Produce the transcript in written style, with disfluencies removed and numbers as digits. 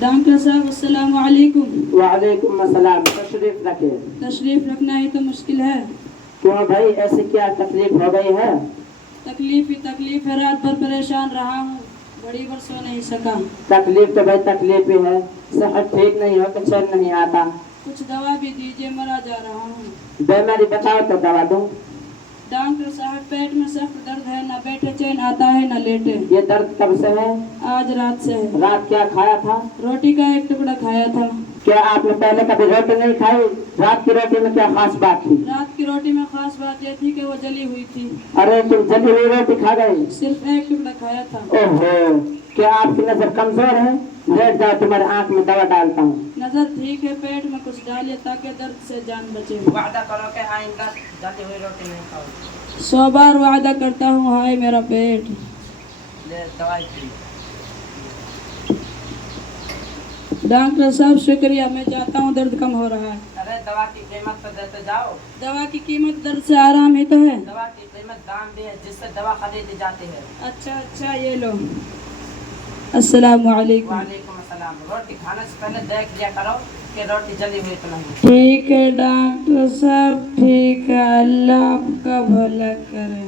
Doctor साहब अस्सलाम वालेकुम। वालेकुम अस्सलाम। तशरीफ रखे। तशरीफ रखना ही तो मुश्किल है। क्यों भाई, ऐसी क्या तकलीफ हो गई है? तकलीफ ही तकलीफ है, रात भर परेशान रहा हूँ, बड़ी बार सो नहीं सका। तकलीफ तो भाई तकलीफ ही है, सेहत ठीक नहीं हो तो चैन नहीं आता। कुछ दवा भी दीजिए, मरा जा रहा हूँ। बीमारी बताओ तो दवा दूं। डॉक्टर साहब पेट में सख्त दर्द है, ना बैठे चैन आता है ना लेटे। ये दर्द कब से है? आज रात से है। रात क्या खाया था? रोटी का एक टुकड़ा खाया था। क्या आपने पहले कभी रोटी नहीं खाई? रात की रोटी में क्या खास बात थी? रात की रोटी में खास बात यह थी कि वो जली हुई थी। अरे तुम जली हुई रोटी खा गई? सिर्फ एक टुकड़ा खाया था। ओहो, क्या आपकी नजर कमजोर है? लेट जाओ, तुम्हारे आंख में दवा डालता हूँ। नजर ठीक है, पेट में कुछ डालिए ताकि दर्द से जान बचे। वादा करो कि आइंदा जली हुई रोटी नहीं खाओ। 100 बार वादा करता हूँ, हाय मेरा पेट। ले दवाई पी। डॉक्टर साहब शुक्रिया, मैं चाहता हूँ, दर्द कम हो रहा है। अरे दवा की कीमत तो देते जाओ। दवा की कीमत दर्द से आराम ही तो है। दवा की कीमत दाम भी है जिससे दवा खरीदी जाती है। अच्छा ये लो। अस्सलाम वालेकुम। वालेकुम अस्सलाम। रोटी खाने से पहले देख लिया करो कि रोटी जली हुई तो नहीं। ठीक है डॉक्टर साहब, ठीक है, अल्लाह आपका भला करे।